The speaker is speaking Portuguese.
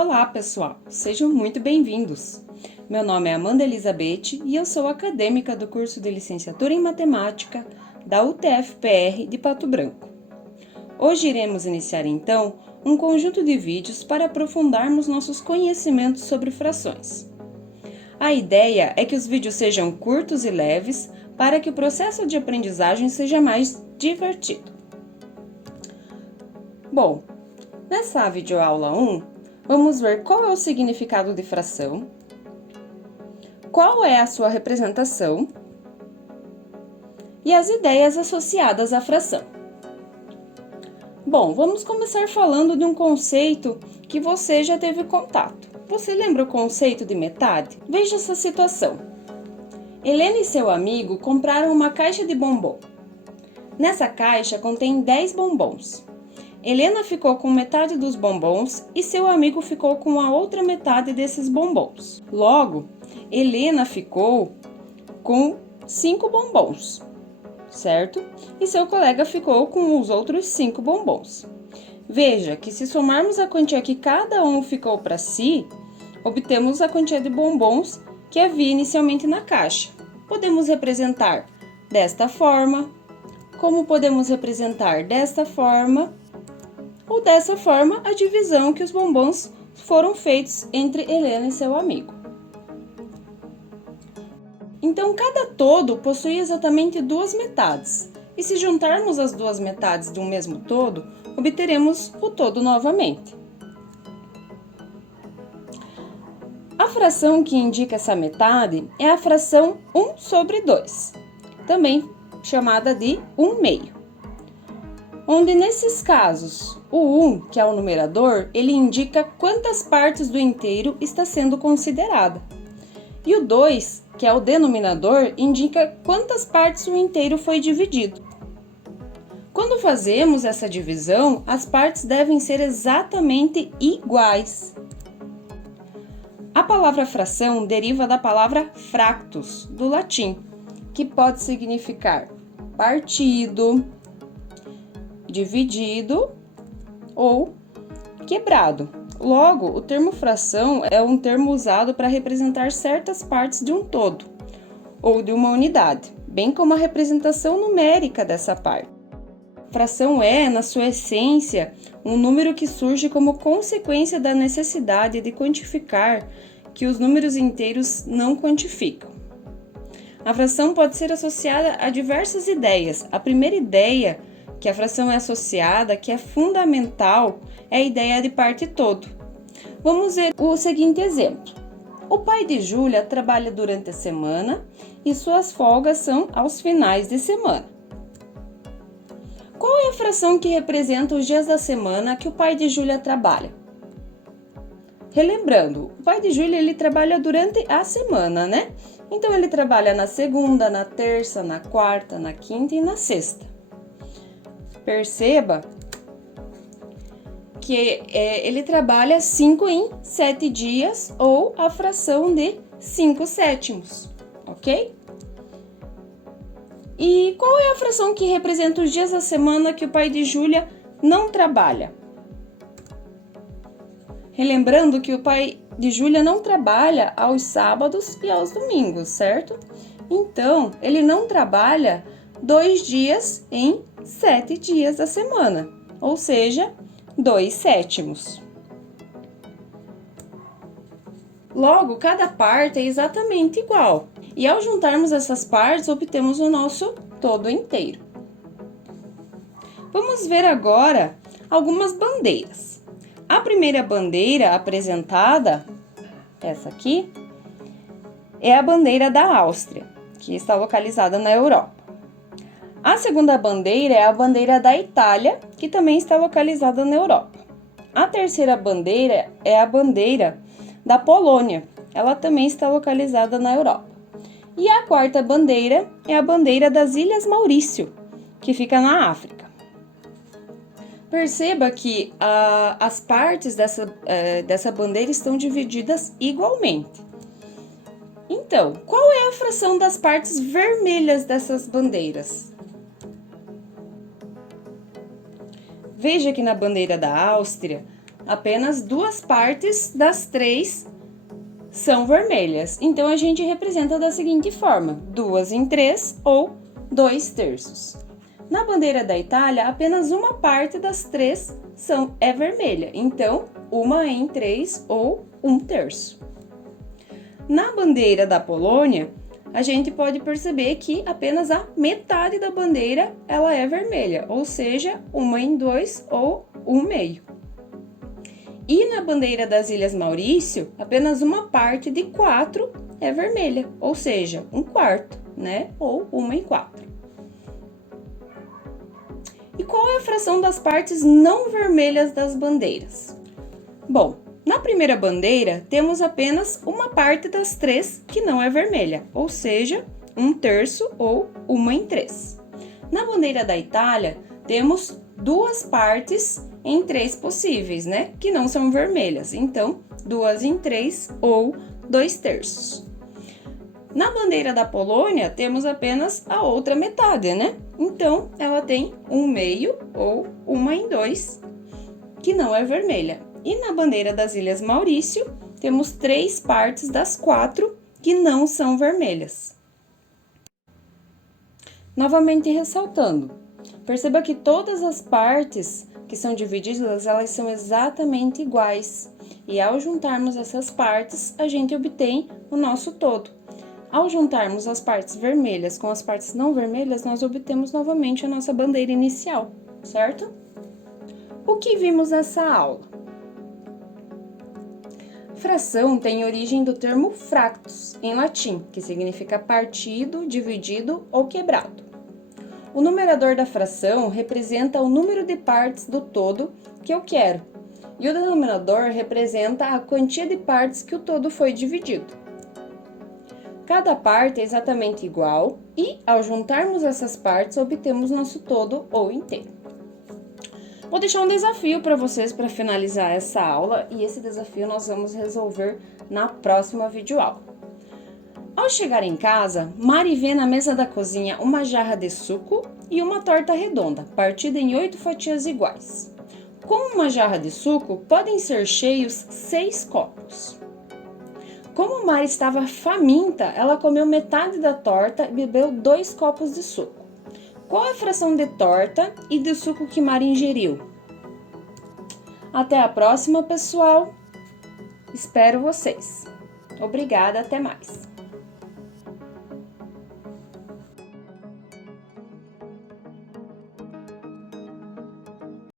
Olá, pessoal! Sejam muito bem-vindos! Meu nome é Amanda Elizabeth e eu sou acadêmica do curso de Licenciatura em Matemática da UTF-PR de Pato Branco. Hoje iremos iniciar, então, um conjunto de vídeos para aprofundarmos nossos conhecimentos sobre frações. A ideia é que os vídeos sejam curtos e leves para que o processo de aprendizagem seja mais divertido. Bom, nessa videoaula 1, vamos ver qual é o significado de fração, qual é a sua representação e as ideias associadas à fração. Bom, vamos começar falando de um conceito que você já teve contato. Você lembra o conceito de metade? Veja essa situação. Helena e seu amigo compraram uma caixa de bombom. Nessa caixa contém 10 bombons. Helena ficou com metade dos bombons e seu amigo ficou com a outra metade desses bombons. Logo, Helena ficou com 5 bombons, certo? E seu colega ficou com os outros 5 bombons. Veja que se somarmos a quantia que cada um ficou para si, obtemos a quantia de bombons que havia inicialmente na caixa. Podemos representar desta forma, como podemos representar desta forma, ou dessa forma a divisão que os bombons foram feitos entre Helena e seu amigo. Então, cada todo possui exatamente duas metades, e se juntarmos as duas metades de um mesmo todo, obteremos o todo novamente. A fração que indica essa metade é a fração 1 sobre 2, também chamada de 1/2. Onde nesses casos, o 1, que é o numerador, ele indica quantas partes do inteiro está sendo considerada. E o 2, que é o denominador, indica quantas partes o inteiro foi dividido. Quando fazemos essa divisão, as partes devem ser exatamente iguais. A palavra fração deriva da palavra fractus, do latim, que pode significar partido, dividido ou quebrado. Logo, o termo fração é um termo usado para representar certas partes de um todo ou de uma unidade, bem como a representação numérica dessa parte. Fração é, na sua essência, um número que surge como consequência da necessidade de quantificar que os números inteiros não quantificam. A fração pode ser associada a diversas ideias. A primeira ideia que a fração é associada, que é fundamental, é a ideia de parte e todo. Vamos ver o seguinte exemplo. O pai de Júlia trabalha durante a semana e suas folgas são aos finais de semana. Qual é a fração que representa os dias da semana que o pai de Júlia trabalha? Relembrando, o pai de Júlia ele trabalha durante a semana, né? Então ele trabalha na segunda, na terça, na quarta, na quinta e na sexta. Perceba que ele trabalha 5 em 7 dias ou a fração de 5/7, ok? E qual é a fração que representa os dias da semana que o pai de Júlia não trabalha? Relembrando que o pai de Júlia não trabalha aos sábados e aos domingos, certo? Então, ele não trabalha 2 dias em 7 dias da semana, ou seja, 2/7. Logo, cada parte é exatamente igual, e ao juntarmos essas partes, obtemos o nosso todo inteiro. Vamos ver agora algumas bandeiras. A primeira bandeira apresentada, essa aqui, é a bandeira da Áustria, que está localizada na Europa. A segunda bandeira é a bandeira da Itália, que também está localizada na Europa. A terceira bandeira é a bandeira da Polônia, ela também está localizada na Europa. E a quarta bandeira é a bandeira das Ilhas Maurício, que fica na África. Perceba que as partes dessa bandeira estão divididas igualmente. Então, qual é a fração das partes vermelhas dessas bandeiras? Veja que na bandeira da Áustria, apenas 2 partes das 3 são vermelhas. Então, a gente representa da seguinte forma: 2 em 3 ou 2 terços. Na bandeira da Itália, apenas uma parte das 3 é vermelha. Então, 1 em 3 ou 1 terço. Na bandeira da Polônia, a gente pode perceber que apenas a metade da bandeira ela é vermelha, ou seja, 1 em 2 ou 1 meio. E na bandeira das Ilhas Maurício, apenas uma parte de 4 é vermelha, ou seja, 1/4, né? Ou 1 em 4. E qual é a fração das partes não vermelhas das bandeiras? Bom, na primeira bandeira, temos apenas uma parte das 3 que não é vermelha, ou seja, 1 terço ou 1 em 3. Na bandeira da Itália, temos 2 partes em 3 possíveis, né? Que não são vermelhas, então 2 em 3 ou 2 terços. Na bandeira da Polônia, temos apenas a outra metade, né? Então, ela tem 1 meio ou 1 em 2, que não é vermelha. E na bandeira das Ilhas Maurício, temos 3 partes das 4 que não são vermelhas. Novamente ressaltando, perceba que todas as partes que são divididas, elas são exatamente iguais. E ao juntarmos essas partes, a gente obtém o nosso todo. Ao juntarmos as partes vermelhas com as partes não vermelhas, nós obtemos novamente a nossa bandeira inicial, certo? O que vimos nessa aula? Fração tem origem do termo fractus, em latim, que significa partido, dividido ou quebrado. O numerador da fração representa o número de partes do todo que eu quero, e o denominador representa a quantia de partes que o todo foi dividido. Cada parte é exatamente igual e, ao juntarmos essas partes, obtemos nosso todo ou inteiro. Vou deixar um desafio para vocês para finalizar essa aula, e esse desafio nós vamos resolver na próxima videoaula. Ao chegar em casa, Mari vê na mesa da cozinha uma jarra de suco e uma torta redonda, partida em 8 fatias iguais. Com uma jarra de suco, podem ser cheios 6 copos. Como Mari estava faminta, ela comeu metade da torta e bebeu 2 copos de suco. Qual é a fração de torta e de suco que Mari ingeriu? Até a próxima, pessoal! Espero vocês! Obrigada, até mais!